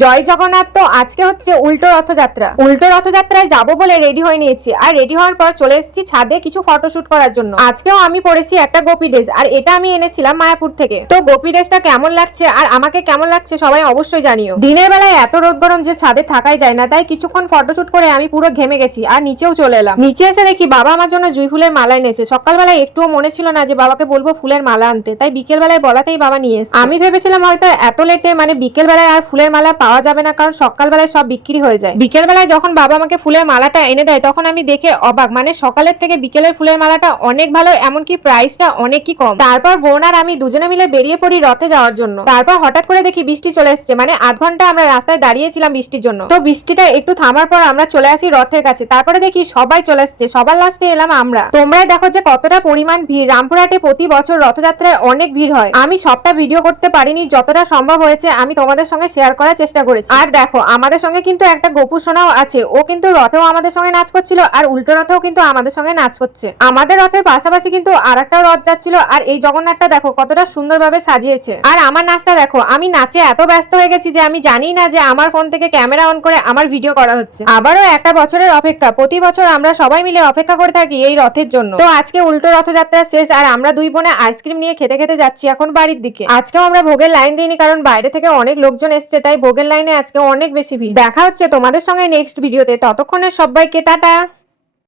জয় জগন্নাথ। তো আজকে হচ্ছে উল্টো রথযাত্রা। উল্টো রথযাত্রায় যাবো বলে রেডি হয়ে নিয়েছি, আর রেডি হওয়ার পর চলে এসেছি ছাদে কিছু ফটোশুট করার জন্য। আজকেও আমি পরেছি একটা গোপী ড্রেস, আর এটা আমি এনেছিলাম মায়াপুর থেকে। তো গোপী ড্রেসটা কেমন লাগছে আর আমাকে কেমন লাগছে সবাই অবশ্যই জানিও। দিনের বেলায় এত রোদ গরম যে ছাদে থাকাই যায় না, তাই কিছুক্ষণ ফটোশুট করে আমি পুরো ঘেমে গেছি আর নিচেও চলে এলাম। নিচে এসে দেখি বাবা আমার জন্য জুঁই ফুলের মালা এনেছে। সকালবেলায় একটুও মনে ছিল না যে বাবাকে বলবো ফুলের মালা আনতে, তাই বিকেল বেলায় বলাতেই বাবা নিয়ে এসেছে। আমি ভেবেছিলাম হয়তো এত লেটে মানে বিকেল বেলায় আর ফুলের মালা পাওয়া যাবে না, কারণ সকালবেলায় সব বিক্রি হয়ে যায়। বিকেল বেলায় যখন বাবা আমাকে ফুলের মালাটা এনে দেয় তখন আমি দেখে অবাক, মানে সকালের থেকে বিকেলের ফুলের মালাটা অনেক ভালো, এমনকি প্রাইসটা অনেকই কম। তারপর বোন আর আমি দুজনে মিলে বেরিয়ে পড়ি রথে যাওয়ার জন্য। তারপর হঠাৎ করে দেখি বৃষ্টি চলে এসেছে, মানে আধ ঘন্টা আমরা রাস্তায় দাঁড়িয়েছিলাম বৃষ্টির জন্য। তো বৃষ্টিটা একটু থামার পর আমরা চলে আসি রথের কাছে। তারপরে দেখি সবাই চলে এসেছে, সবার লাস্টে এলাম আমরা। তোমরাই দেখো যে কতটা পরিমাণ ভিড়। রামপুরহাটে প্রতি বছর রথযাত্রায় অনেক ভিড় হয়। আমি সবটা ভিডিও করতে পারিনি, যতটা সম্ভব হয়েছে আমি তোমাদের সঙ্গে শেয়ার করার চেষ্টা করেছি। আর দেখো আমাদের সঙ্গে কিন্তু একটা গোপু সোনাও আছে, ও কিন্তু রথেও আমাদের সঙ্গে নাচ করছিল, আর উল্টো রথেও কিন্তু আমাদের সঙ্গে নাচ করছে। আমাদের রথের পাশাপাশি কিন্তু আরেকটা রথ যাচ্ছিল, আর এই জগন্নাথটা দেখো কতটা সুন্দরভাবে সাজিয়েছে। আর আমার নাচটা দেখো, আমি নাচে এত ব্যস্ত হয়ে গেছি যে আমি জানি না যে আমার ফোন থেকে ক্যামেরা অন করে আমার ভিডিও করা হচ্ছে। আবারও একটা বছরের অপেক্ষা। প্রতি বছর আমরা সবাই মিলে অপেক্ষা করে থাকি এই রথের জন্য। তো আজকে উল্টো রথযাত্রা শেষ, আর আমরা দুই বোনে আইসক্রিম নিয়ে খেতে খেতে যাচ্ছি এখন বাড়ির দিকে। আজকেও আমরা ভোগের লাইন দিইনি, কারণ বাইরে থেকে অনেক লোকজন এসছে, তাই ভোগের লাইনে আজকে অনেক বেশি ভিড়। দেখা হচ্ছে তোমাদের সঙ্গে নেক্সট ভিডিওতে। ততক্ষণে সবাইকে টাটা।